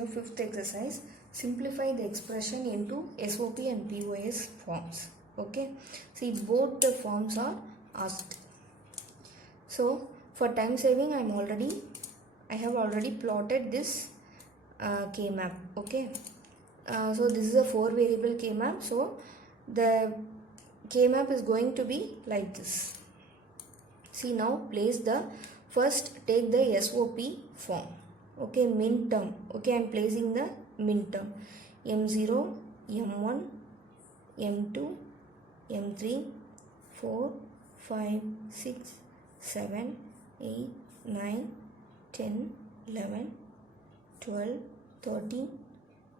your fifth exercise. Simplify the expression into SOP and POS forms. Okay, see, both the forms are asked. So for time saving, I have already plotted this K-map. Okay, so this is a 4 variable K-map. So the K-map is going to be like this. See, now take the SOP form. Okay, min term. Okay, I am placing the min term. M0, M1, M2, M3, 4, 5, 6, 7, 8, 9, 10, 11, 12, 13,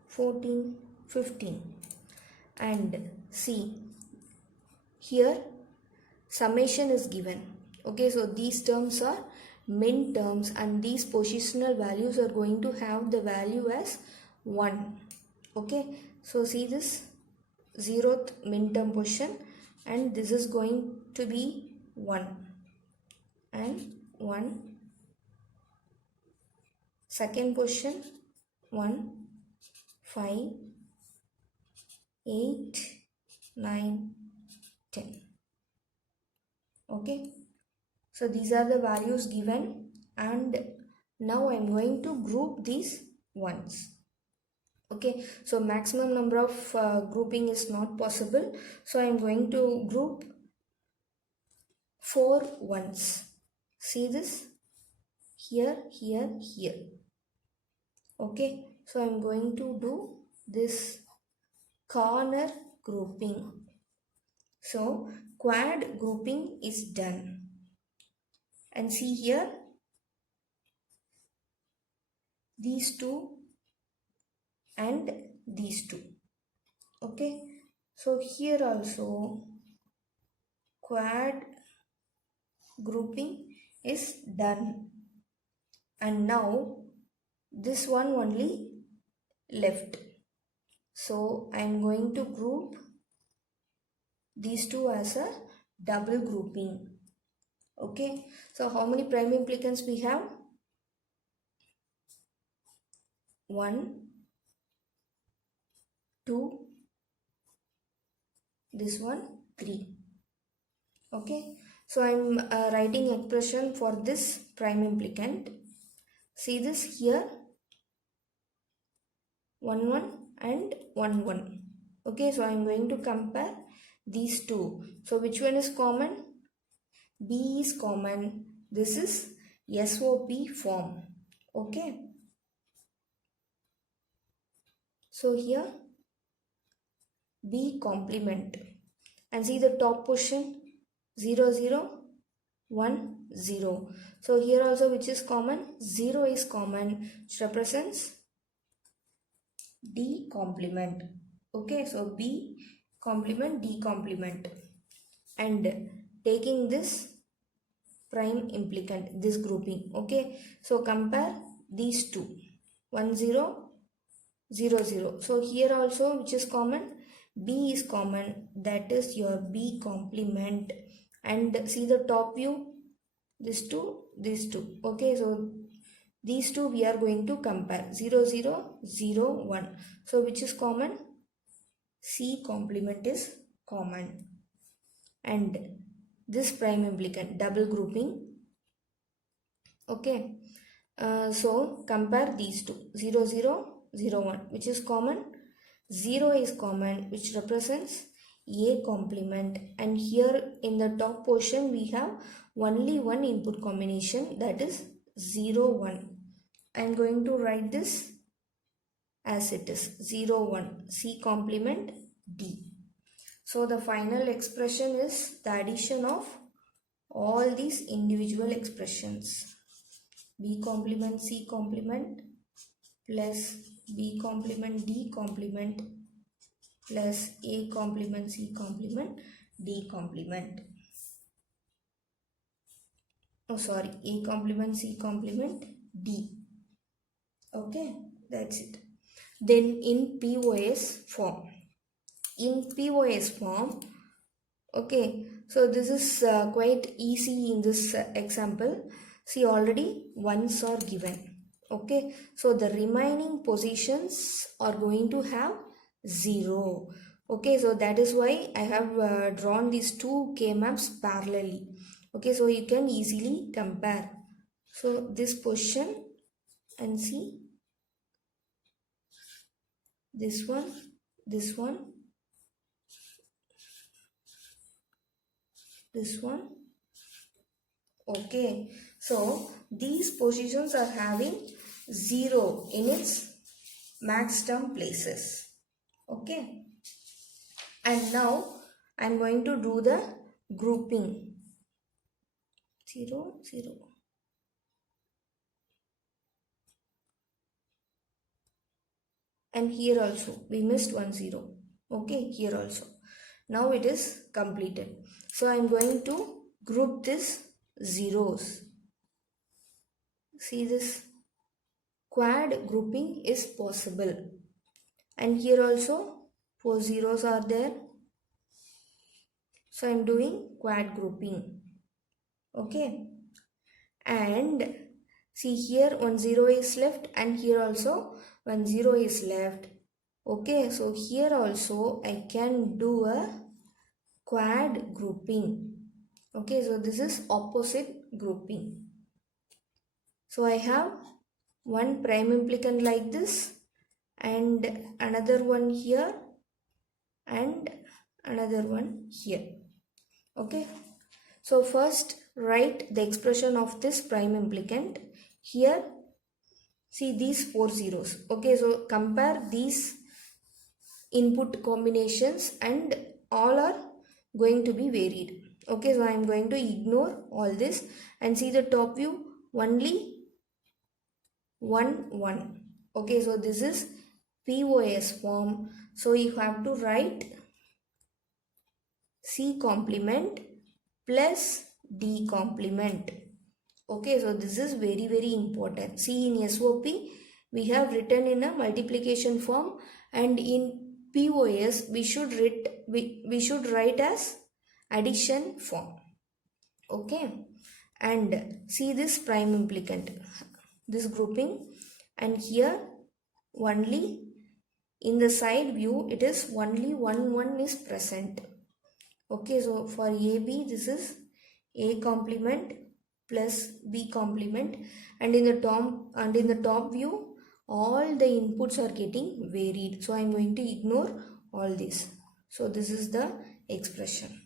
14, 15. And see, here summation is given. Okay, so these terms are min terms and these positional values are going to have the value as 1. Okay, so see this 0th min term position and this is going to be 1 and 1. Second position 1, 5, 8, 9, 10. Okay, so these are the values given and now I am going to group these ones. Okay, so maximum number of grouping is not possible, so I am going to group 4 ones. See this? Here, here, here. Okay, so I am going to do this corner grouping. So quad grouping is done. And see here, these two and these two. Okay, so here also quad grouping is done. And now this one only left. So I am going to group these two as a double grouping. Okay, so how many prime implicants we have? 1, 2, this one 3. Okay, so I am writing expression for this prime implicant. See this here, 1 1 and 1 1. Okay, so I am going to compare these two. So which one is common? B is common. This is SOP form. Okay, so here B complement and see the top position 0 0 1 0. So here also which is common? 0 is common, which represents D complement. Okay, so B complement, D complement, and taking this prime implicant, this grouping. Okay, so compare these two, 1 0 0 0. So here also which is common? B is common, that is your B complement. And see the top view, these two. Okay, so these two we are going to compare, 0 0 0 1. So which is common? C complement is common. And this prime implicant, double grouping. Okay, so compare these two, 0 0 0 1, which is common? 0 is common, which represents A complement, and here in the top portion we have only one input combination, that is 0 1. I am going to write this as it is, 0 1, C complement D. So the final expression is the addition of all these individual expressions, B complement C complement plus B complement D complement plus A complement C complement D complement. Oh sorry, A complement C complement D. Okay, that's it. Then in POS form. Okay, so this is quite easy in this example. See, already ones are given. Okay, so the remaining positions are going to have 0. Okay, so that is why I have drawn these two K-maps parallelly. Okay, so you can easily compare. So this position and see this one, this one, this one. Okay, so these positions are having 0 in its max term places. Okay, and now I am going to do the grouping. 0, 0. And here also we missed 1 0. Okay, here also. Now it is completed. So I am going to group this zeros. See, this quad grouping is possible. And here also 4 zeros are there. So I am doing quad grouping. Okay. And see, here 1 0 is left and here also 1 0 is left. Okay, so here also I can do a quad grouping. Okay, so this is opposite grouping. So I have one prime implicant like this and another one here and another one here. Okay, so first write the expression of this prime implicant. Here see these 4 zeros. Okay, so compare these input combinations and all are going to be varied. Okay, so I am going to ignore all this and see the top view, only 1 1. Okay, so this is POS form. So you have to write C complement plus D complement. Okay, so this is very important. See, in SOP we have written in a multiplication form, and in POS we should write as addition form. Okay, and see this prime implicant, this grouping, and here only in the side view it is only 1 1 is present. Okay, so for AB this is A complement plus B complement, and in the top view all the inputs are getting varied. So I am going to ignore all this. So this is the expression.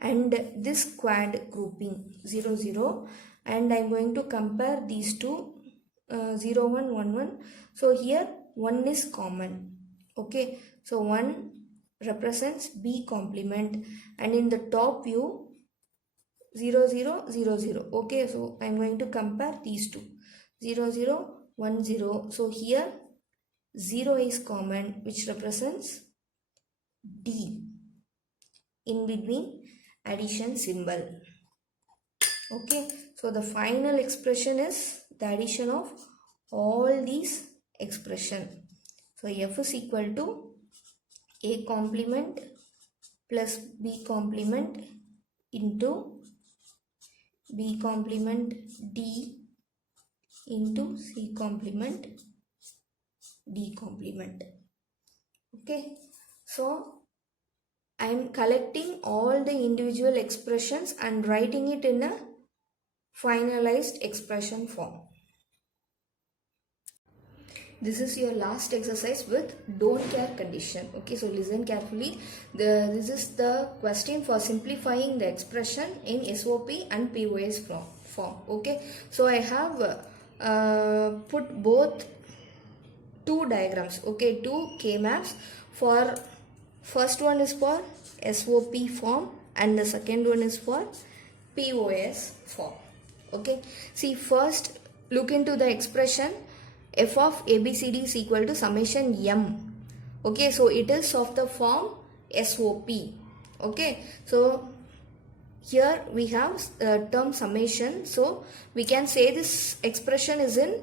And this quad grouping 0 0, and I am going to compare these two 0 1 1 1. So here 1 is common. Okay, so 1 represents B complement, and in the top view 0 0 0 0. Okay, so I am going to compare these two 0 0 1 0. So here 0 is common, which represents D in between addition symbol. Okay, so the final expression is the addition of all these expression. So F is equal to A complement plus B complement into B complement D into C complement D complement. Okay, so I am collecting all the individual expressions and writing it in a finalized expression form. This is your last exercise with don't care condition. Okay, so listen carefully. This is the question for simplifying the expression in SOP and POS form. Okay, so I have put both two diagrams. Okay, two K-maps. For first one is for SOP form and the second one is for POS form. Okay, see, first look into the expression f of ABCD is equal to summation m. Okay, so it is of the form SOP. Okay, so here we have term summation, so we can say this expression is in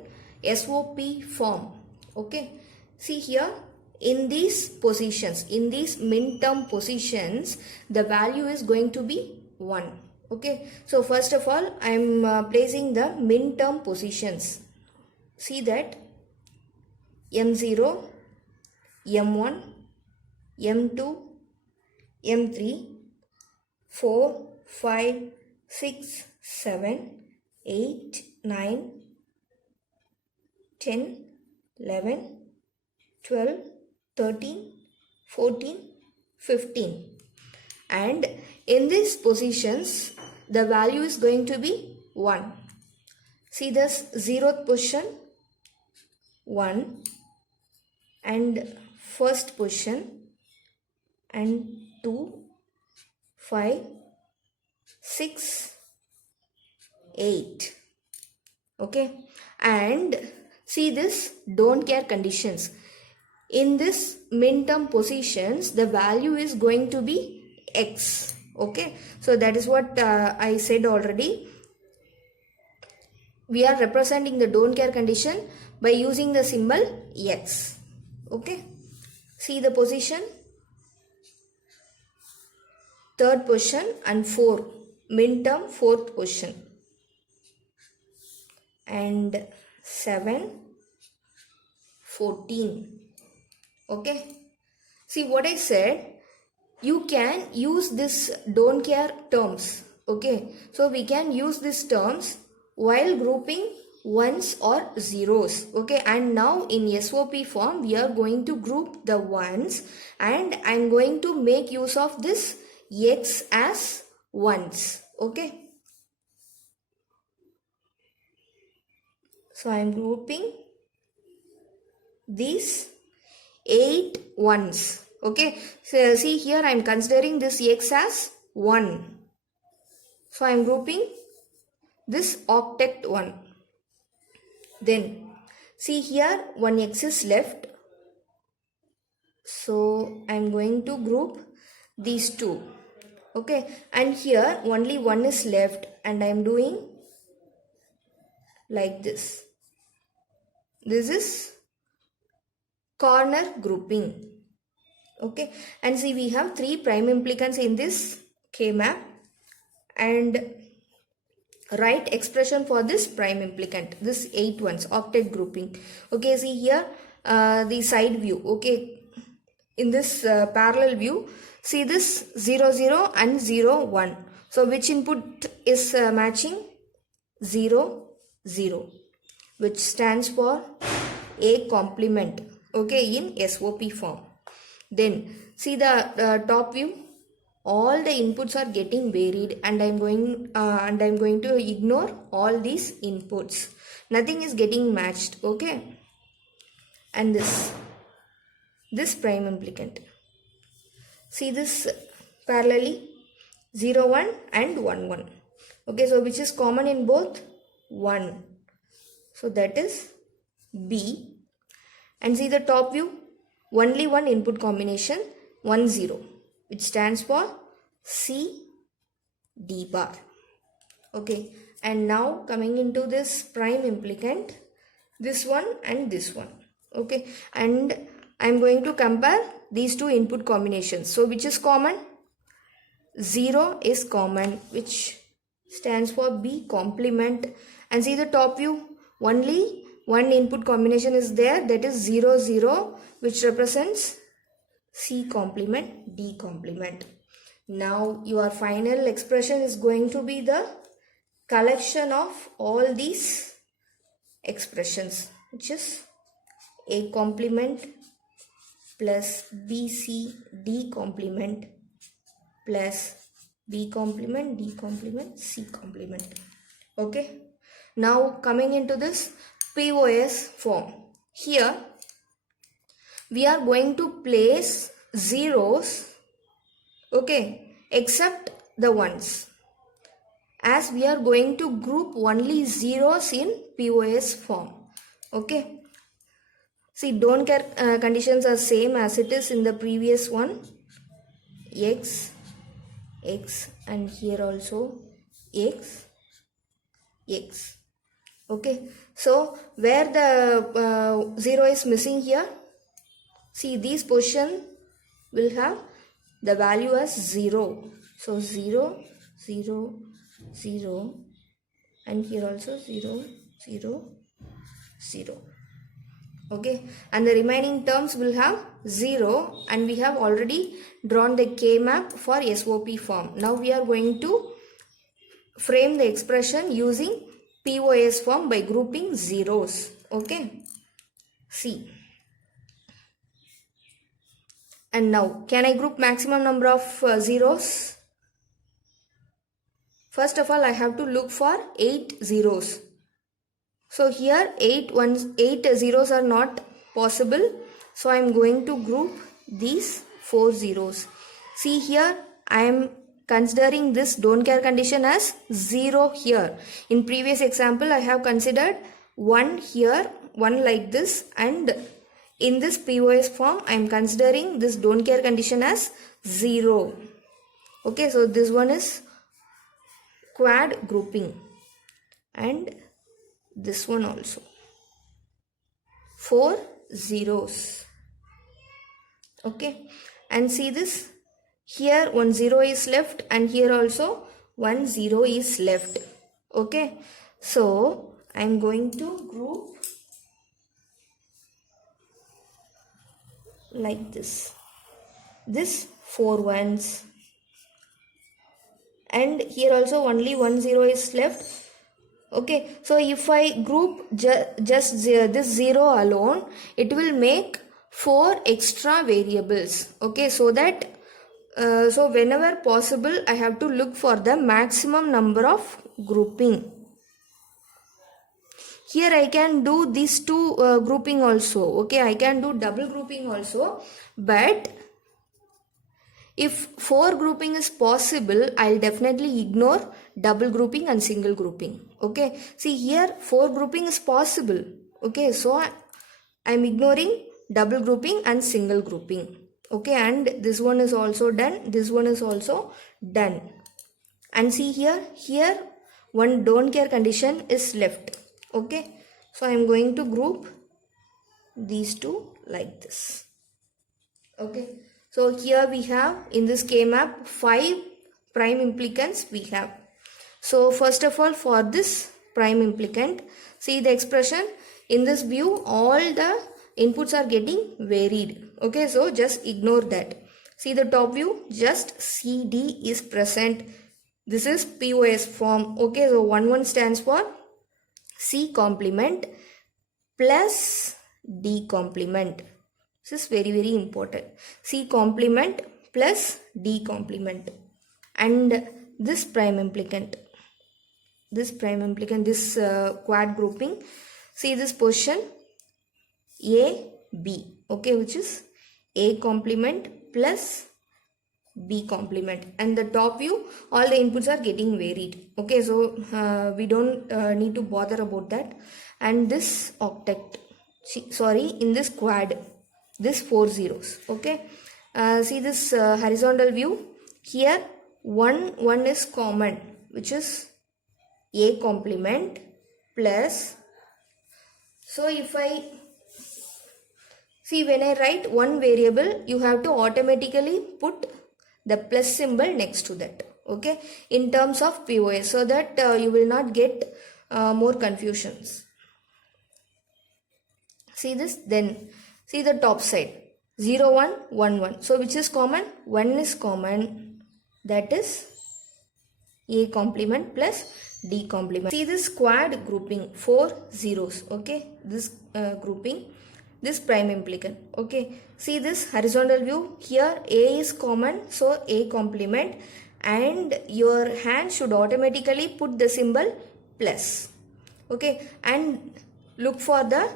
SOP form. Okay, see here in these positions, in these min term positions, the value is going to be 1. Okay, so first of all I am placing the min term positions. see that M0, M1, M2, M3, 4, 5, 6, 7, 8, 9, 10, 11, 12, 13, 14, 15. And in these positions, the value is going to be 1. See this 0th position, 1, and first position, and 2, 5, 6, 8. Okay, and see this don't care conditions. In this min-term positions, the value is going to be x. Okay, so that is what I said already. We are representing the don't care condition by using the symbol x. Okay, see the position, third position, and 4, min-term fourth position, and 7, 14. Okay, see what I said, you can use this don't care terms. Okay, so we can use these terms while grouping ones or zeros. Okay, and now in SOP form we are going to group the ones, and I am going to make use of this x as ones. Okay, so I am grouping these 8 ones. Okay, so see here I am considering this x as 1. So I am grouping this octet 1. Then see here one x is left. So I am going to group these two. Okay, and here only 1 is left, and I am doing like this. This is corner grouping. Okay, and see we have 3 prime implicants in this K-map, and write expression for this prime implicant, this 8 ones, octet grouping. Okay, see here the side view. Okay, in this parallel view, see this 0, 0 and 0, 1. So which input is matching? 0, 0, which stands for A complement. Okay, in SOP form. Then see the top view, all the inputs are getting varied, and I'm going to ignore all these inputs. Nothing is getting matched. Okay, and this prime implicant, see this parallelly 0, 1 and 1, 1. Okay, so which is common in both? 1. So that is B. And see the top view, only one input combination, 1, 0, which stands for C, D bar. Okay, and now coming into this prime implicant, this one and this one. Okay, and I am going to compare these two input combinations. So which is common? 0 is common, which stands for B complement. And see the top view, only one input combination is there, that is 0, 0, which represents C complement, D complement. Now your final expression is going to be the collection of all these expressions, which is A complement plus BC D complement plus B complement, D complement, C complement. Okay, now coming into this POS form, here we are going to place zeros, okay, except the ones, as we are going to group only zeros in POS form. Okay, see don't care conditions are same as it is in the previous one, x, x, and here also x, x. Okay, so where the 0 is missing here, see these position will have the value as 0. So 0, 0, 0, and here also 0, 0, 0. Okay, and the remaining terms will have 0, and we have already drawn the K map for SOP form. Now we are going to frame the expression using POS form by grouping zeros. Okay, see. And now, can I group maximum number of zeros? First of all, I have to look for 8 zeros. So here 8 zeros are not possible. So I am going to group these 4 zeros. See here, I am considering this don't care condition as 0 here. In previous example, I have considered 1 here, 1 like this, and in this POS form, I am considering this don't care condition as 0. Okay, so this one is quad grouping, and this one also 4 zeros. Okay, and see this, here 1 0 is left, and here also 1 0 is left. Okay, so I am going to group like this 4 ones, and here also only 1 0 is left. Okay, so if I group just this 0 alone, it will make 4 extra variables. Okay, so that so whenever possible, I have to look for the maximum number of grouping. Here I can do these two grouping also. Okay, I can do double grouping also, but if 4 grouping is possible, I'll definitely ignore double grouping and single grouping. Okay, see here 4 grouping is possible. Okay, so I'm ignoring double grouping and single grouping. Okay, and this one is also done. This one is also done. And see here one don't care condition is left. Okay, so I'm going to group these two like this. Okay, so here we have in this K map 5 prime implicants we have. So first of all, for this prime implicant, see the expression in this view, all the inputs are getting varied. Okay, so just ignore that. See the top view, just CD is present. This is POS form. Okay, so 1 stands for C complement plus D complement. This is very, very important. C complement plus D complement. And this prime implicant, this quad grouping, see this position A, B, okay, which is A complement plus B complement, and the top view, all the inputs are getting varied. Okay, so we don't need to bother about that. And this octet, in this quad, this 4 zeros. Okay, see this horizontal view, here 1 is common, which is A complement plus, so if I see, when I write one variable, you have to automatically put the plus symbol next to that. Okay, in terms of POS, so that you will not get more confusions. See this, then see the top side, 0 1 1 1. So which is common? 1 is common, that is A complement plus D complement. See this quad grouping, 4 zeros. Okay, this grouping, this prime implicant. Okay, see this horizontal view, here A is common, so A complement, and your hand should automatically put the symbol plus. Okay, and look for the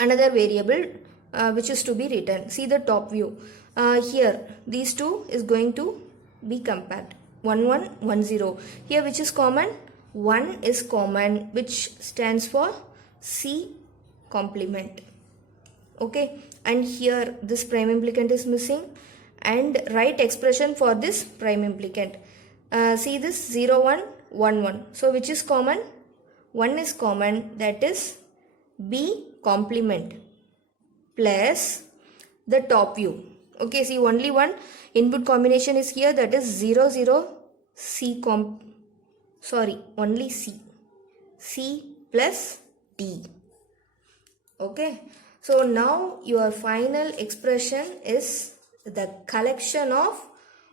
another variable which is to be written. See the top view, here these two is going to be compared, 1 1 1 0. Here which is common? 1 is common, which stands for C complement. Okay, and here this prime implicant is missing, and write expression for this prime implicant. See this 0 1 1 1. So which is common? 1 is common, that is B complement plus the top view. Okay, see only one input combination is here, that is 0 0 C only C plus D. Okay, so now your final expression is the collection of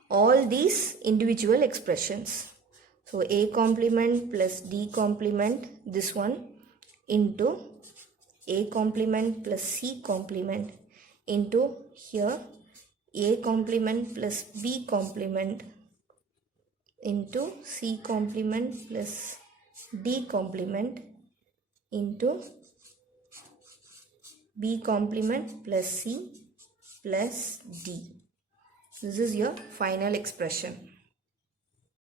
all these individual expressions. So A complement plus D complement, this one, into A complement plus C complement, into here A complement plus B complement, into C complement plus D complement, into B complement plus C plus D. This is your final expression.